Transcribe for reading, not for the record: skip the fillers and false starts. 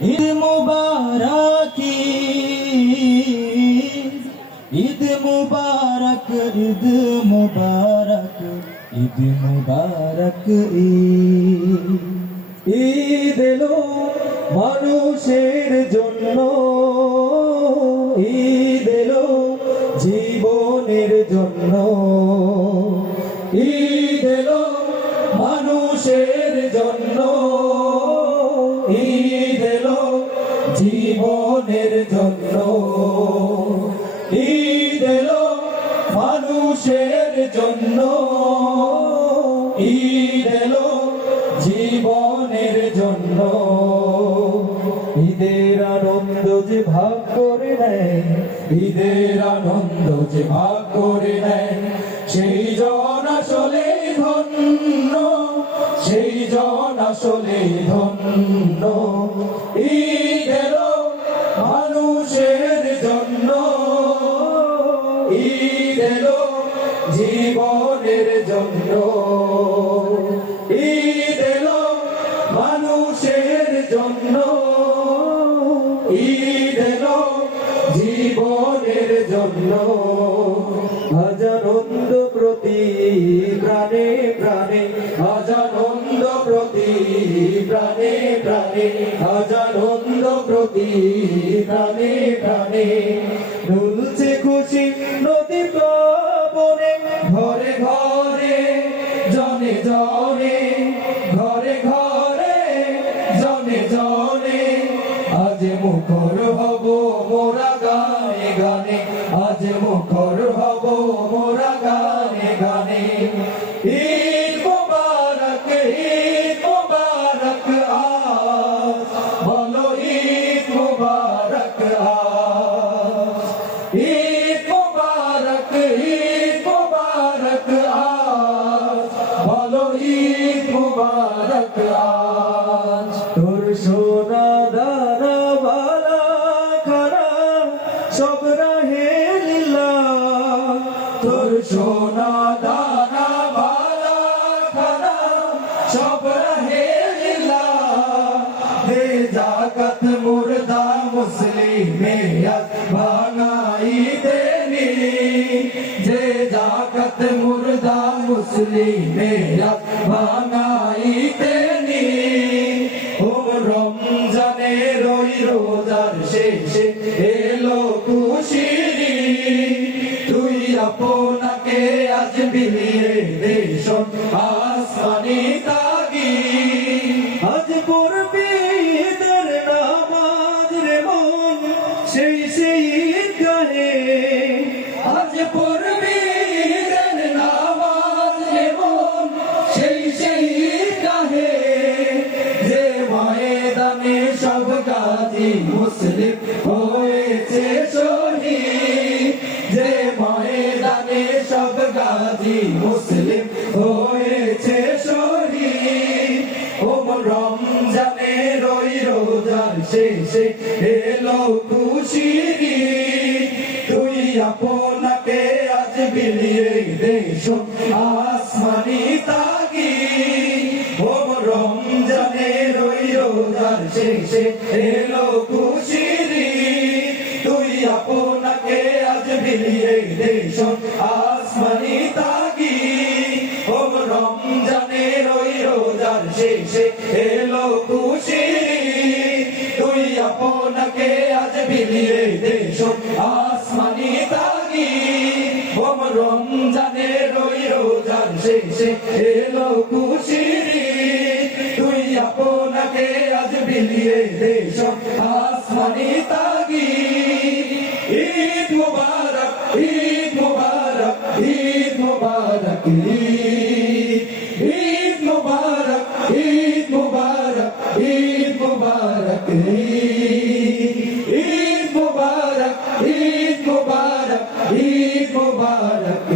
ঈদ মুবারক ঈদ মুবারক ঈদ মুবারক ঈদ মুবারক ঈদ এলো মানুষের জন্য, ঈদ এলো জীবনের জন্য, ঈদ এলো মানুষের জন্য, ঈদ এলো জীবনের জন্য, ঈদ এলো মানুষের জন্য, ঈদ এলো জীবনের জন্য। ঈদের আনন্দ যে ভাগ করে নেয়, ঈদের আনন্দ যে ভাগ করে নেয়, সেই জন আসলে ধন্য, সেই জন আসলে ধন্য। ঈদ এলো মানুষের জন্য, ঈদ এলো জীবনের জন্য, ঈদ এলো মানুষের জন্য, ঈদ এলো জীবনের জন্য। আজ আনন্দ প্রতি প্রাণে প্রাণে, আজ আনন্দ প্রতি প্রাণে প্রাণে, আজ আনন্দ প্রতি প্রাণে প্রাণে। দুলছে খুশি নদী প্লাবনে, ঘরে ঘরে জনে জনে, ঘরে ঘরে জনে জনে। আজ মুখর হব মোরা গানে গানে, আজ মুখর হব মোরা গানে গানে। ঈদ মুবারক ঈদ মুবারক আজ, বলো ঈদ মুবারক আজ। ঈদ মুবারক ঈদ মুবারক আজ, বলো ঈদ মুবারক আজ। তোর সোনা দানা বালা খানা সব রাহে লীলা, তোর সোনা দানা বালা খানা সব রাহে লীলা। দে জাকাত মুর্দা মুসলিমে আজ ভাঙাই দেনি, যে জাকাত মুর্দা মুসলিমে আজ ভাঙাই দেনি। রমজানের ওই রোজার শেষে এলো খুশির, তুই আপনাকে আজ বিলিয়ে দে শোন আসমানি তাগি। আজ পড়বি ঈদের নামাজ রে মন সেই সেই ঈদগাহে, আজ পড়বি ঈদের নামাজ রে মন সেই সেই ঈদগাহে। যে ময়দানে সব গাজী মুসলিম হয়েছে শহীদ, যে ময়দানে সব গাজী মুসলিম হয়েছে শহীদ। ও রমজানের ওই রোজার শেষে এলো খুশির, তুই আপনাকে আজ বিলিয়ে দে শোন আসমানি তাগি। ও রমজানের ওই রোজার শেষে এলো খুশির, তুই আপনাকে আজ বিলিয়ে দে শোন আসমানি তাগি। ও রমজানের ওই রোজার শেষে এলো খুশির, তুই আপনাকে আজ বিলিয়ে দে শোন আসমানি তাগি। ও রমজানের ওই রোজার শেষে এলো খুশির, তুই আপনাকে আজ বিলিয়ে দে শোন আসমানি তাগি। ঈদ মুবারক ঈদ মুবারক ঈদ মুবারক ঈদ মুবারক ঈদ মুবারক ঈদ মুবারক ঈদ মুবারক ঈদ মুবারক ঈদ মুবারক।